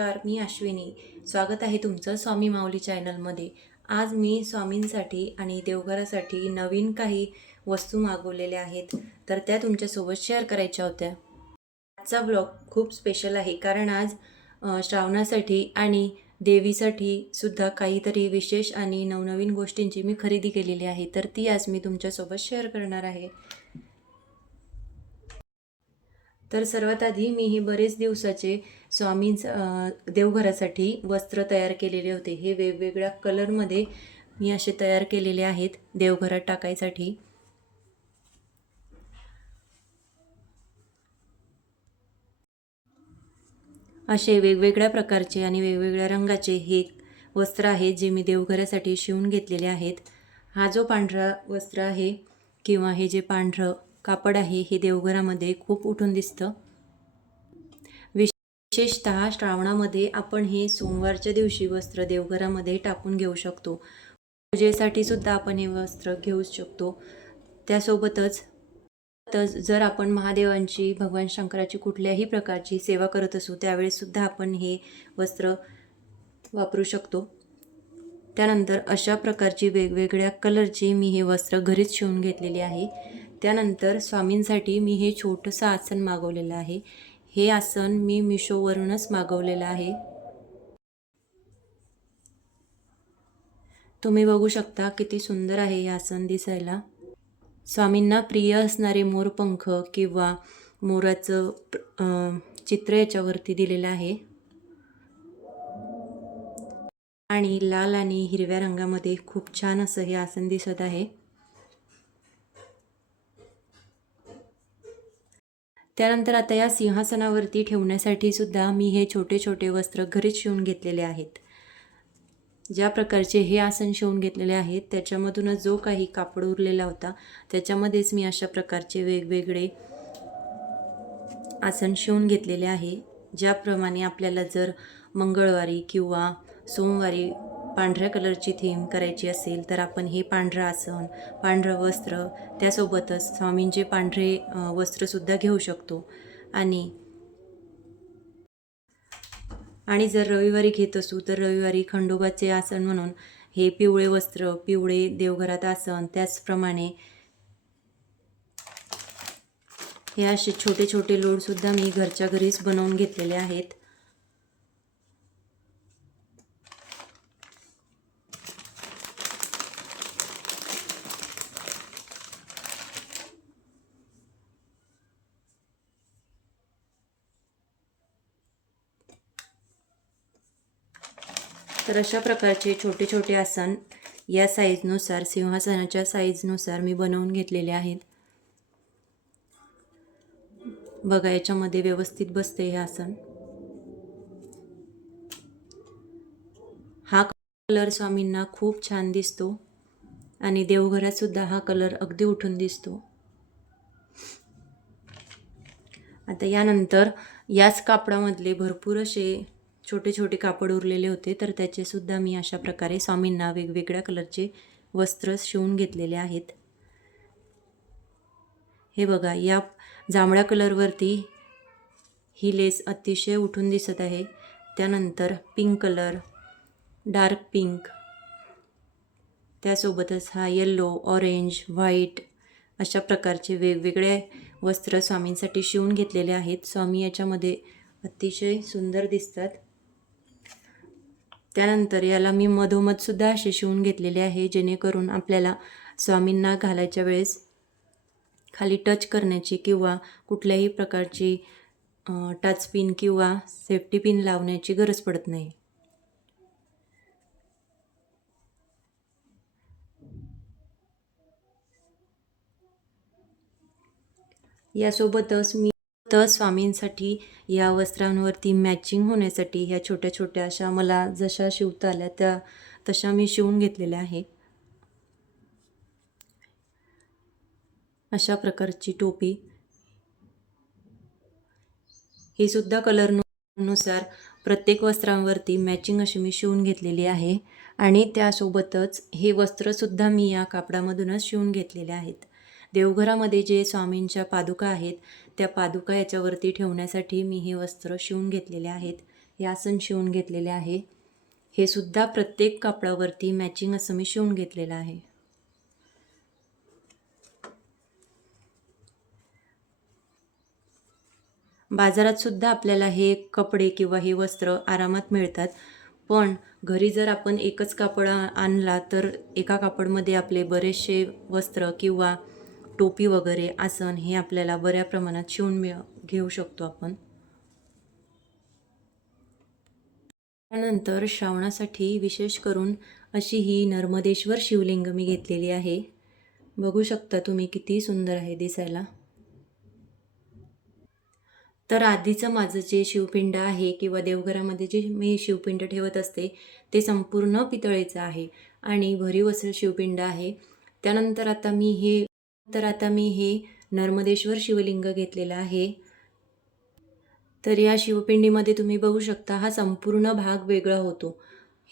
मी अश्विनी. स्वागत आहे तुमचं स्वामी माऊली चॅनलमध्ये. आज मी स्वामींसाठी आणि देवघरासाठी नवीन काही वस्तू मागवलेल्या आहेत. तर त्या तुमच्यासोबत शेअर करायच्या होत्या. आजचा ब्लॉग खूप स्पेशल आहे. कारण आज श्रावणासाठी आणि देवीसाठी सुद्धा काहीतरी विशेष आणि नवनवीन गोष्टींची मी खरेदी केलेली आहे. तर ती आज मी तुमच्यासोबत शेअर करणार आहे. तर सर्वात आधी मी हे बरेच दिवसाचे स्वामींच देवघरासाठी वस्त्र तयार केलेले होते. हे वेगवेगळ्या कलरमध्ये मी असे तयार केलेले आहेत देवघरात टाकायसाठी. असे वेगवेगळ्या प्रकारचे आणि वेगवेगळ्या रंगाचे हे वस्त्र आहेत जे मी देवघरासाठी शिवून घेतलेले आहेत. हा जो पांढरा वस्त्र आहे किंवा हे जे पांढरं कापड आहे हे देवघरामध्ये खूप उठून दिसतं. विशेषतः श्रावणामध्ये आपण हे सोमवारच्या दिवशी वस्त्र देवघरामध्ये टाकून घेऊ शकतो. पूजेसाठी सुद्धा आपण हे वस्त्र घेऊ शकतो. त्यासोबतच जर आपण महादेवांची भगवान शंकराची कुठल्याही प्रकारची सेवा करत असू त्यावेळेस सुद्धा आपण हे वस्त्र वापरू शकतो. त्यानंतर अशा प्रकारची वेगवेगळ्या कलरची मी हे वस्त्र घरीच शिवून घेतलेली आहे. त्यानंतर स्वामींसाठी मी हे छोटंसं आसन मागवलेलं आहे. हे आसन मी मिशोवरूनच मागवलेलं आहे. तुम्ही बघू शकता किती सुंदर आहे हे आसन दिसायला. स्वामींना प्रिय असणारे मोरपंख किंवा मोराचं चित्र याच्यावरती दिलेलं आहे. आणि लाल आणि हिरव्या रंगामध्ये खूप छान असं हे आसन दिसत आहे. त्यानंतर आता या सिंहासनावरती ठेवण्यासाठी सुद्धा मी हे छोटे छोटे वस्त्र घरीच शिवून घेतलेले आहेत. ज्या प्रकारचे हे आसन शिवून घेतलेले आहेत त्याच्यामधूनच जो काही कापड उरलेला होता त्याच्यामध्येच मी अशा प्रकारचे वेगवेगळे आसन शिवून घेतलेले आहे. ज्याप्रमाणे आपल्याला जर मंगळवारी किंवा सोमवारी पांढऱ्या कलरची थीम करायची असेल तर आपण हे पांढरं आसन पांढरं वस्त्र त्यासोबतच स्वामींचे पांढरे वस्त्रसुद्धा घेऊ शकतो. आणि आणि जर रविवारी घेत असू तर रविवारी खंडोबाचे आसन म्हणून हे पिवळे वस्त्र पिवळे देवघरात आसन त्याचप्रमाणे हे असे छोटे छोटे लोडसुद्धा मी घरच्या घरीच बनवून घेतलेले आहेत. तर अशा प्रकारचे छोटे छोटे आसन या साईजनुसार सिंहासनाच्या साईजनुसार मी बनवून घेतलेले आहेत. बघा याच्यामध्ये व्यवस्थित बसते हे आसन. हा कलर स्वामींना खूप छान दिसतो आणि देवघरातसुद्धा हा कलर अगदी उठून दिसतो. आता यानंतर याच कापडामधले भरपूर असे छोटे छोटे कापड उरलेले होते तर त्याचेसुद्धा मी अशा प्रकारे स्वामींना वेगवेगळ्या कलरचे वस्त्र शिवून घेतलेले आहेत. हे बघा या जांभळ्या कलरवरती ही लेस अतिशय उठून दिसत आहे. त्यानंतर पिंक कलर डार्क पिंक त्यासोबतच हा येल्लो ऑरेंज व्हाईट अशा प्रकारचे वेगवेगळे वस्त्र स्वामींसाठी शिवून घेतलेले आहेत. स्वामी याच्यामध्ये अतिशय सुंदर दिसतात. त्यानंतर याला मी मधोमधसुद्धा असे शिवून घेतलेले आहे जेणेकरून आपल्याला स्वामींना घालायच्या वेळेस खाली टच करण्याची किंवा कुठल्याही प्रकारची टच पिन किंवा सेफ्टी पिन लावण्याची गरज पडत नाही. यासोबतच मी तर स्वामींसाठी या वस्त्रांवरती मॅचिंग होण्यासाठी ह्या छोट्या छोट्या अशा मला जशा शिवता आल्या त्या तशा मी शिवून घेतलेल्या आहे. अशा प्रकारची टोपी. ही सुद्धा कलरनुसार प्रत्येक वस्त्रांवरती मॅचिंग अशी मी शिवून घेतलेली आहे. आणि त्यासोबतच हे वस्त्रसुद्धा मी या कापडामधूनच शिवून घेतलेले आहेत. देवघरामध्ये जे स्वामींच्या पादुका आहेत त्या पादुका याच्यावरती ठेवण्यासाठी मी हे वस्त्र शिवून घेतलेले आहेत. हे आसन शिवून घेतलेले आहे. हे सुद्धा प्रत्येक कापडावरती मॅचिंग असं मी शिवून घेतलेलं आहे. बाजारात सुद्धा आपल्याला हे कपडे किंवा हे वस्त्र आरामात मिळतात. पण घरी जर आपण एकच कापड आणला तर एका कापडमध्ये आपले बरेचसे वस्त्र किंवा टोपी वगैरे आसन हे आपल्याला बऱ्या प्रमाणात शिवून मिळ घेऊ शकतो आपण. त्यानंतर श्रावणासाठी विशेष करून अशी ही नर्मदेश्वर शिवलिंग मी घेतलेली आहे. बघू शकता तुम्ही किती सुंदर आहे दिसायला. तर आधीचं माझं जे शिवपिंड आहे किंवा देवघरामध्ये जे मी शिवपिंड ठेवत असते ते संपूर्ण पितळेचं आहे. आणि भरीव असं शिवपिंड आहे. त्यानंतर आता मी हे तर आता मी हे नर्मदेश्वर शिवलिंग घेतलेलं आहे. तर या शिवपिंडीमध्ये तुम्ही बघू शकता हा संपूर्ण भाग वेगळा होतो.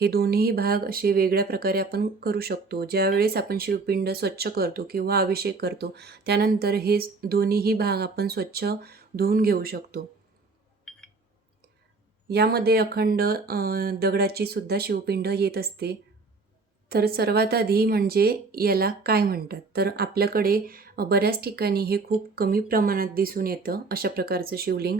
हे दोन्ही भाग असे वेगळ्या प्रकारे आपण करू शकतो. ज्यावेळेस आपण शिवपिंड स्वच्छ करतो किंवा अभिषेक करतो त्यानंतर हे दोन्हीही भाग आपण स्वच्छ धुवून घेऊ शकतो. यामध्ये अखंड दगडाची सुद्धा शिवपिंड येत असते. तर सर्वात आधी म्हणजे याला काय म्हणतात? तर आपल्याकडे बऱ्याच ठिकाणी हे खूप कमी प्रमाणात दिसून येतं अशा प्रकारचं शिवलिंग.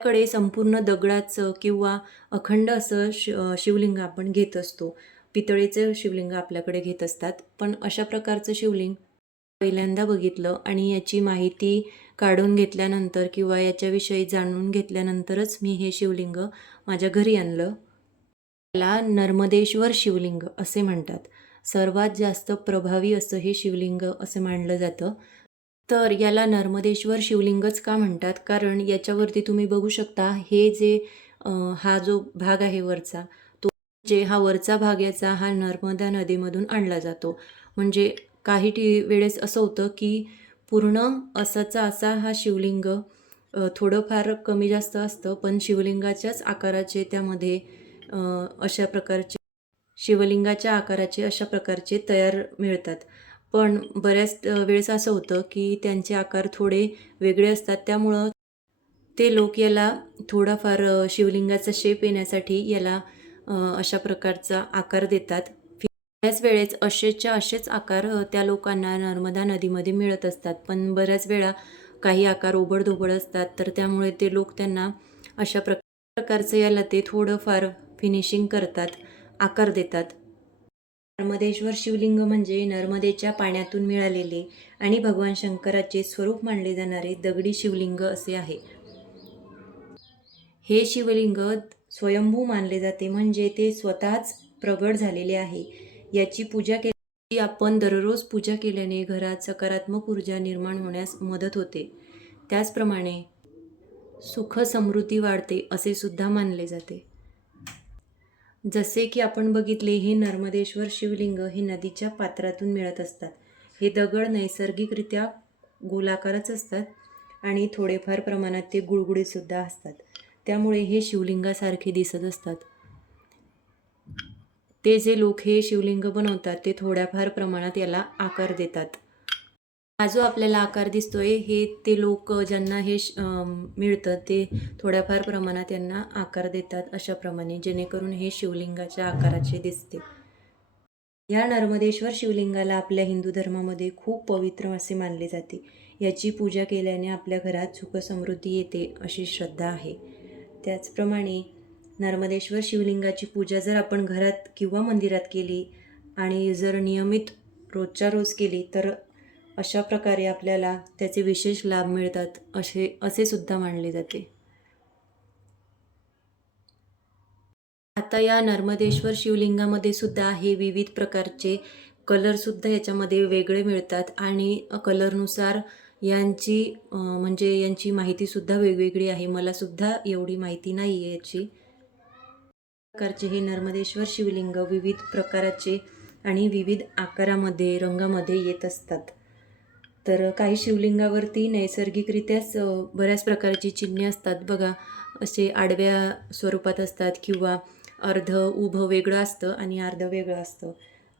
आपल्याकडे संपूर्ण दगडाचं किंवा अखंड असं शि शिवलिंग आपण घेत असतो. पितळेचं शिवलिंग आपल्याकडे घेत असतात. पण अशा प्रकारचं शिवलिंग पहिल्यांदा बघितलं आणि याची माहिती काढून घेतल्यानंतर किंवा याच्याविषयी जाणून घेतल्यानंतरच मी हे शिवलिंग माझ्या घरी आणलं. याला नर्मदेश्वर शिवलिंग असे म्हणतात. सर्वात जास्त प्रभावी असं हे शिवलिंग असं मानलं जातं. तर याला नर्मदेश्वर शिवलिंगच का म्हणतात? कारण याच्यावरती तुम्ही बघू शकता हे जे हा जो भाग आहे वरचा तो जे हा वरचा भाग याचा हा नर्मदा नदीमधून आणला जातो. म्हणजे काही टी वेळेस असं होतं की पूर्ण असाचा असा हा शिवलिंग थोडंफार कमी जास्त असतं पण शिवलिंगाच्याच आकाराचे त्यामध्ये अशा प्रकारचे शिवलिंगाच्या आकाराचे अशा प्रकारचे तयार मिळतात. पण बऱ्याच वेळेस असं होतं की त्यांचे आकार थोडे वेगळे असतात. त्यामुळं ते लोक याला थोडाफार शिवलिंगाचा शेप येण्यासाठी याला अशा प्रकारचा आकार देतात. बऱ्याच वेळेस असेच्या असेच आकार त्या लोकांना नर्मदा नदीमध्ये मिळत असतात. पण बऱ्याच वेळा काही आकार ओबडधोबड असतात. तर त्यामुळे ते लोक त्यांना अशा प्र प्रकारचं याला ते थोडंफार फिनिशिंग करतात आकार देतात. नर्मदेश्वर शिवलिंग म्हणजे नर्मदेच्या पाण्यातून मिळालेले आणि भगवान शंकराचे स्वरूप मानले जाणारे दगडी शिवलिंग असे आहे. हे शिवलिंग स्वयंभू मानले जाते म्हणजे ते स्वतःच प्रगट झालेले आहे. याची पूजा केली आपण दररोज पूजा केल्याने घरात सकारात्मक ऊर्जा निर्माण होण्यास मदत होते. त्याचप्रमाणे सुख समृद्धी वाढते असे सुद्धा मानले जाते. जसे की आपण बघितले हे नर्मदेश्वर शिवलिंग हे नदीच्या पात्रातून मिळत असतात. हे दगड नैसर्गिकरित्या गोलाकारच असतात आणि थोडेफार प्रमाणात ते गुळगुळीतसुद्धा असतात. त्यामुळे हे शिवलिंगासारखे दिसत असतात. ते जे लोक हे शिवलिंग बनवतात ते थोड्याफार प्रमाणात याला आकार देतात. हा जो आपल्याला आकार दिसतोय हे ते लोक ज्यांना हे श- मिळतं ते थोड्याफार प्रमाणात यांना आकार देतात अशाप्रमाणे जेणेकरून हे शिवलिंगाच्या आकाराचे दिसते. या नर्मदेश्वर शिवलिंगाला आपल्या हिंदू धर्मामध्ये खूप पवित्र असे मानले जाते. याची पूजा केल्याने आपल्या घरात सुख समृद्धी येते अशी श्रद्धा आहे. त्याचप्रमाणे नर्मदेश्वर शिवलिंगाची पूजा जर आपण घरात किंवा मंदिरात केली आणि जर नियमित रोजच्या रोज केली तर अशा प्रकारे आपल्याला त्याचे विशेष लाभ मिळतात असे असे सुद्धा मानले जाते. आता या नर्मदेश्वर शिवलिंगामध्ये सुद्धा हे विविध प्रकारचे कलरसुद्धा याच्यामध्ये वेगळे मिळतात आणि कलरनुसार यांची म्हणजे यांची माहितीसुद्धा वेगवेगळी आहे. मलासुद्धा एवढी माहिती नाही आहे याची. प्रकारचे हे नर्मदेश्वर शिवलिंग विविध प्रकाराचे आणि विविध आकारामध्ये रंगामध्ये येत असतात. तर काही शिवलिंगावरती नैसर्गिकरित्याच बऱ्याच प्रकारची चिन्हे असतात बघा. असे आडव्या स्वरूपात असतात किंवा अर्ध उभं वेगळं असतं आणि अर्ध वेगळं असतं.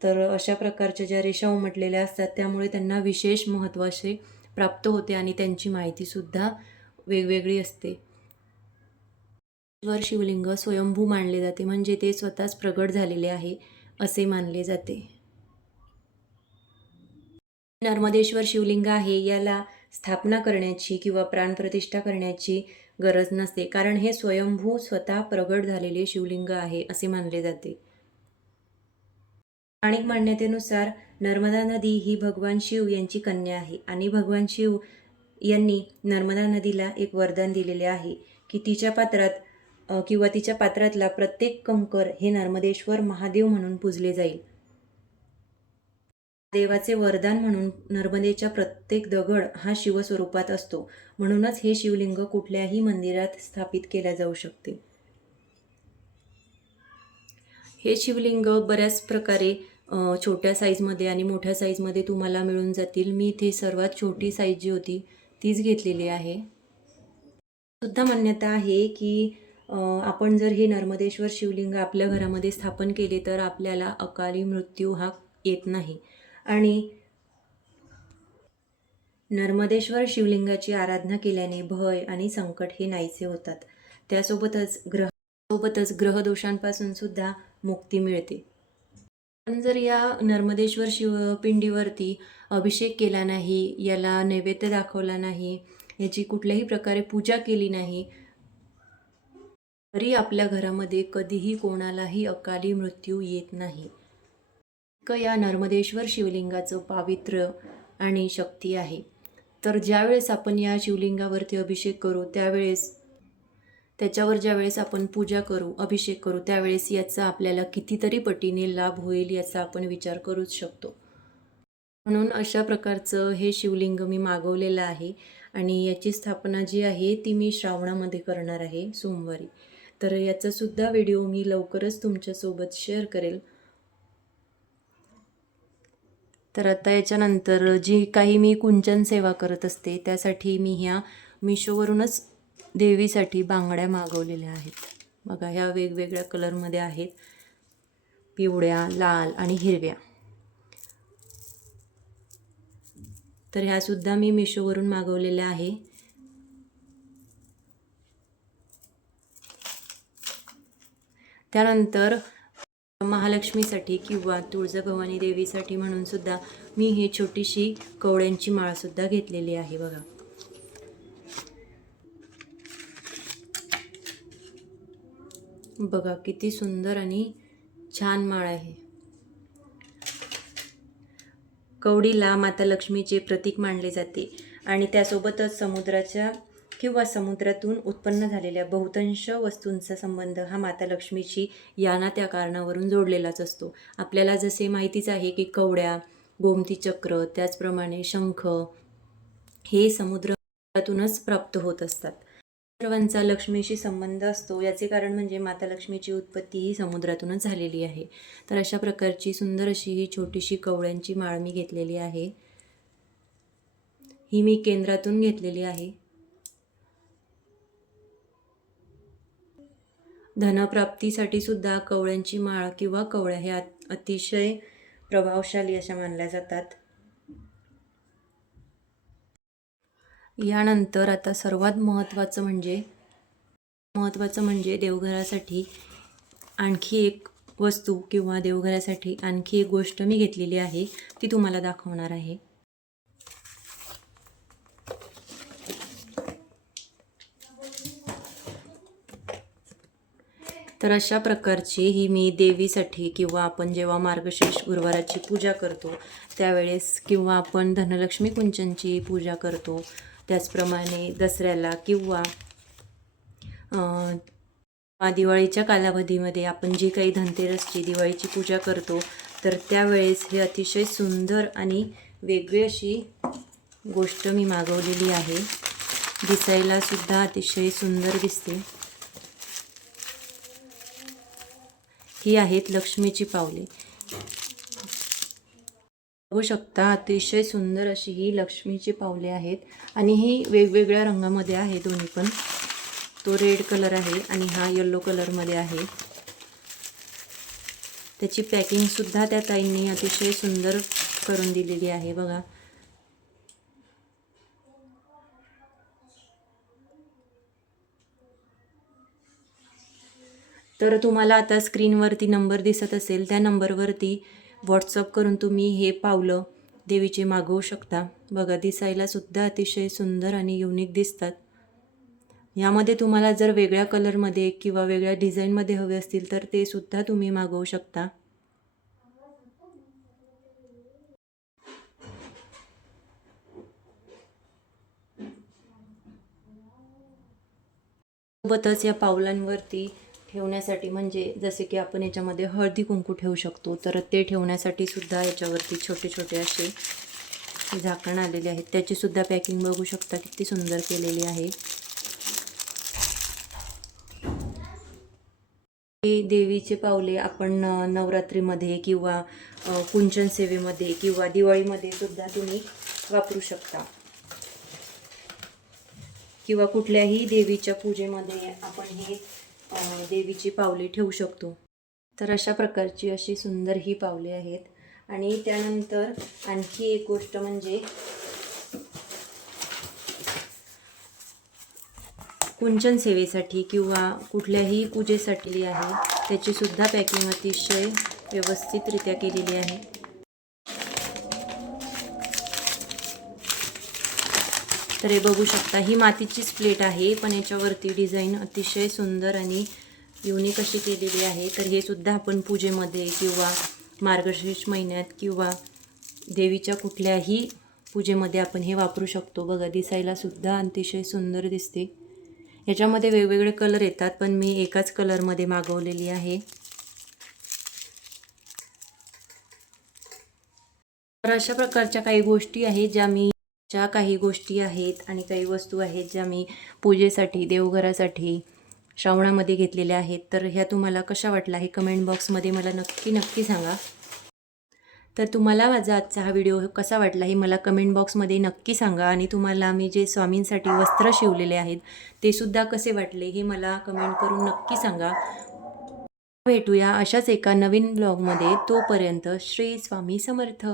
तर अशा प्रकारच्या ज्या रेषा उमटलेल्या असतात त्यामुळे त्यांना विशेष महत्त्व असे प्राप्त होते आणि त्यांची माहितीसुद्धा वेगवेगळी असते. वर शिवलिंग स्वयंभू मानले जाते म्हणजे ते स्वतःच प्रगट झालेले आहे असे मानले जाते. नर्मदेश्वर शिवलिंग आहे याला स्थापना करण्याची किंवा प्राणप्रतिष्ठा करण्याची गरज नसते. कारण हे स्वयंभू स्वतः प्रगट झालेले शिवलिंग आहे असे मानले जाते. स्थानिक मान्यतेनुसार नर्मदा नदी ही भगवान शिव यांची कन्या आहे आणि भगवान शिव यांनी नर्मदा नदीला एक वरदान दिलेले आहे की तिच्या पात्रात किंवा तिच्या पात्रातला प्रत्येक कंकर हे नर्मदेश्वर महादेव म्हणून पूजले जाईल. देवाचे वरदान म्हणून नर्मदेच्या प्रत्येक दगड हा शिवस्वरूपात असतो. म्हणूनच हे शिवलिंग कुठल्याही मंदिरात स्थापित केल्या जाऊ शकते. हे शिवलिंग बऱ्याच प्रकारे छोट्या साईजमध्ये आणि मोठ्या साईजमध्ये तुम्हाला मिळून जातील. मी इथे सर्वात छोटी साईज जी होती तीच घेतलेली आहे. सुद्धा मान्यता आहे की आपण जर हे नर्मदेश्वर शिवलिंग आपल्या घरामध्ये स्थापन केले तर आपल्याला अकाली मृत्यू हा येत नाही. आणि नर्मदेश्वर शिवलिंगाची आराधना केल्याने भय आणि संकट हे नाहीसे होतात. त्यासोबतच ग्रह सोबतच ग्रहदोषांपासून सुद्धा मुक्ती मिळते. पण जर या नर्मदेश्वर शिवपिंडीवरती अभिषेक केला नाही याला नैवेद्य दाखवला नाही याची कुठल्याही प्रकारे पूजा केली नाही तरी आपल्या घरामध्ये कधीही कोणालाही अकाली मृत्यू येत नाही. इतकं या नर्मदेश्वर शिवलिंगाचं पावित्र्य आणि शक्ती आहे. तर ज्यावेळेस आपण या शिवलिंगावरती अभिषेक करू त्यावेळेस त्याच्यावर ज्यावेळेस आपण पूजा करू अभिषेक करू त्यावेळेस याचा आपल्याला कितीतरी पटीने लाभ होईल याचा आपण विचार करूच शकतो. म्हणून अशा प्रकारचं हे शिवलिंग मी मागवलेलं आहे आणि याची स्थापना जी आहे ती मी श्रावणामध्ये करणार आहे सोमवारी. तर याचासुद्धा व्हिडिओ मी लवकरच तुमच्यासोबत शेअर करेल. तर आता याच्यानंतर जी काही मी कुंचन सेवा करत असते त्यासाठी मी ह्या मिशोवरूनच देवीसाठी बांगड्या मागवलेल्या आहेत. बघा ह्या वेगवेगळ्या कलरमध्ये आहेत. पिवळ्या लाल आणि हिरव्या. तर ह्यासुद्धा मी मिशोवरून मागवलेल्या आहे. त्यानंतर महालक्ष्मीसाठी किंवा तुळजाभवानी देवीसाठी म्हणून सुद्धा मी ही छोटीशी कवड्यांची माळसुद्धा घेतलेली आहे बघा. बघा किती सुंदर आणि छान माळ आहे. कवडीला माता लक्ष्मीचे प्रतीक मानले जाते आणि त्यासोबतच समुद्राच्या किंवा समुद्रातून उत्पन्न झालेल्या बहुतांश वस्तूंचा संबंध हा माता लक्ष्मीशी या ना त्या कारणावरून जोडलेलाच असतो. आपल्याला जसे माहितीच आहे की कवड्या गोमती चक्र त्याचप्रमाणे शंख हे समुद्रातूनच प्राप्त होत असतात. सर्वांचा लक्ष्मीशी संबंध असतो. याचे कारण म्हणजे माता लक्ष्मीची उत्पत्ती ही समुद्रातूनच झालेली आहे. तर अशा प्रकारची सुंदर अशी ही छोटीशी कवळ्यांची माळ मी घेतलेली आहे. ही मी केंद्रातून घेतलेली आहे. धनप्राप्तीसाठी सुद्धा कवळ्यांची माळ किंवा कवळ्या ह्या अतिशय प्रभावशाली अशा मानल्या जातात. यानंतर आता सर्वात महत्त्वाचं म्हणजे महत्त्वाचं म्हणजे देवघरासाठी आणखी एक वस्तू किंवा देवघरासाठी आणखी एक गोष्ट मी घेतलेली आहे ती तुम्हाला दाखवणार आहे. तर अशा प्रकारची ही मी देवीसाठी किंवा आपण जेव्हा मार्गशीर्ष गुरुवाराची पूजा करतो त्यावेळेस किंवा आपण धनलक्ष्मी कुंचनची पूजा करतो त्याचप्रमाणे दसऱ्याला किंवा दिवाळीच्या कालावधीमध्ये आपण जी काही धनतेरसची दिवाळीची पूजा करतो तर त्यावेळेस हे अतिशय सुंदर आणि वेगळी अशी गोष्ट मी मागवलेली आहे. दिसायला सुद्धा अतिशय सुंदर दिसते. ही आहेत लक्ष्मीची पावले. बघू शकता अतिशय सुंदर अशी ही लक्ष्मीची पावले आहेत आणि ही वेगवेगळ्या रंगामध्ये आहे दोन्ही पण. तो रेड कलर आहे आणि हा येल्लो कलरमध्ये आहे. त्याची पॅकिंगसुद्धा त्या ताईंनी अतिशय सुंदर करून दिलेली आहे बघा. तर तुम्हाला आता स्क्रीनवरती नंबर दिसत असेल त्या नंबरवरती व्हॉट्सअप करून तुम्ही हे पावलं देवीचे मागवू शकता. बघा दिसायलासुद्धा अतिशय सुंदर आणि युनिक दिसतात. यामध्ये तुम्हाला जर वेगळ्या कलरमध्ये किंवा वेगळ्या डिझाईनमध्ये हवे असतील तर ते सुद्धा तुम्ही मागवू शकता. सोबतच या पावलांवरती ठेवण्यासाठी म्हणजे जसे की आपण याच्यामध्ये हळदी कुंकू ठेवू शकतो तर ते ठेवण्यासाठी सुद्धा याच्यावरती छोटे छोटे असे झाकण आलेले आहेत. त्याची सुद्धा पॅकिंग बघू शकता किती सुंदर केलेली आहे. हे देवीचे पावले आपण नवरात्रीमध्ये किंवा कुंचन सेवेमध्ये किंवा दिवाळीमध्ये सुद्धा तुम्ही वापरू शकता. किंवा कुठल्याही देवीच्या पूजेमध्ये आपण हे देवीची पावले ठेवू शकतो. तर अशा प्रकारची अशी सुंदर ही पावले आहेत. आणि त्यानंतर आणखी एक गोष्ट म्हणजे कुंचन सेवेसाठी किंवा कुठल्याही पूजेसाठी आहे. त्याची सुद्धा पॅकिंग अतिशय व्यवस्थितरित्या केलेली आहे. तर हे बघू शकता ही मातीचीच प्लेट आहे पण याच्यावरती डिझाईन अतिशय सुंदर आणि युनिक अशी केलेली आहे. तर हे सुद्धा आपण पूजेमध्ये किंवा मार्गशीर्ष महिन्यात किंवा देवीच्या कुठल्याही पूजेमध्ये आपण हे वापरू शकतो. बघा दिसायला सुद्धा अतिशय सुंदर दिसते. याच्यामध्ये वेगवेगळे कलर येतात पण मी एकाच कलरमध्ये मागवलेली आहे. तर अशा प्रकारच्या काही गोष्टी आहेत ज्या मी ज्या काही गोष्टी आहेत आणि काही वस्तू आहेत ज्या मी पूजेसाठी देवघरासाठी श्रावणामध्ये घेतलेल्या आहेत तर ह्या तुम्हाला कशा वाटला हे कमेंट बॉक्समध्ये मला नक्की नक्की सांगा. तर तुम्हाला माझा आजचा हा व्हिडिओ कसा वाटला हे मला कमेंट बॉक्समध्ये नक्की सांगा आणि तुम्हाला मी जे स्वामींसाठी वस्त्र शिवलेले आहेत ते सुद्धा कसे वाटले हे मला कमेंट करून नक्की सांगा. भेटूया अशाच एका नवीन ब्लॉगमध्ये तोपर्यंत श्री स्वामी समर्थ.